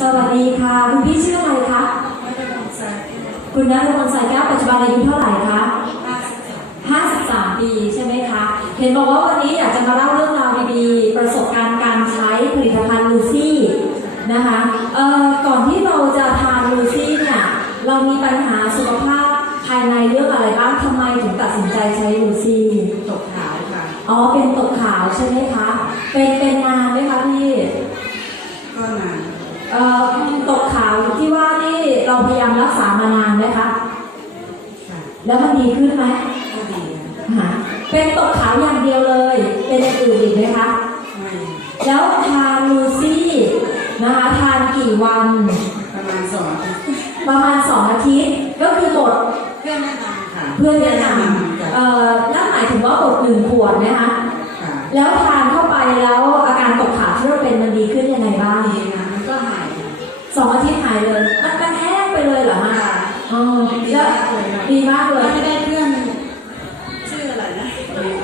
สวัสดีค่ะ คุณพี่ชื่ออะไรคะคุณนัทมนต์สายแก้วปัจจุบันอายุเท่าไหร่คะ53 ปีใช่ไหมคะ เห็นบอกว่าวันนี้อยากจะมาเล่าเรื่องราวดีๆ ประสบการณ์การใช้ผลิตภัณฑ์ลูซี่นะคะเอ่อก่อนที่เราจะทานลูซี่เนี่ยเรามีปัญหาสุขภาพภายในเรื่องอะไรบ้างทำไมถึงตัดสินใจใช้ลูซี่ตกขาวค่ะ อ๋อเป็นตกขาวใช่ไหมคะ เป็นเป็นนานไหมคะพี่ ก็นาน เอ่อ ตกขาวที่ว่านี่เราพยายามรักษามานานไหมคะค่ะแล้วมันดีขึ้นไหมก็ดีนะหาเป็นตกขาวอย่างเดียวเลย เป็นอย่างอื่นอีกไหมคะไม่แล้วทานลูซี่นะคะทานกี่วัน ประมาณสองอาทิตย์ประมาณสองอาทิตย์ ก็คือหมดเพื่อนแนะนำค่ะ เพื่อนแนะนจ้ะำเอ่อนั่นหมายถึงว่าหมดหนึ่งขวดนะคะค่ะแล้วทาน สองอาทิตย์หายเลย มันมันแห้งไปเลยเหรอฮะค่ะอ๋อดีแล้วมากเลยค่ะดีมากเลยไม่ได้เพื่อนชื่ออะไรนะ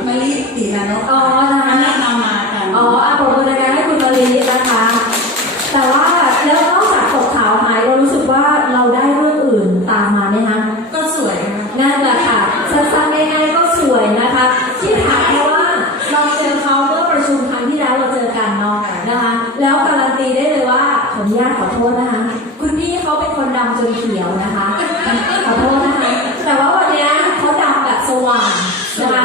มะลิตีนานกอ๋อนะคะแนะนำมากันอ๋ออาผมมือนะคะให้คุณมารีนะคะ แต่ว่าแล้วนอกจากตกขาวหายเรารู้สึกว่าเราได้เรื่องอื่นตามมาไหมคะก็สวยนะนั่นแหละค่ะสั้นๆง่ายๆก็สวยนะคะ ที่ถามเพราะว่าเราเจอเขาเมื่อประชุมครั้งที่แล้วเราเจอกันเนาะนะคะ แล้วการันตีได้เลยว่า ขออนุญาตขอโทษนะคะ คุณพี่เขาเป็นคนดำจนเขียวนะคะ ขอโทษนะคะ แต่ว่าวันนี้เขาดำแบบสว่างนะคะ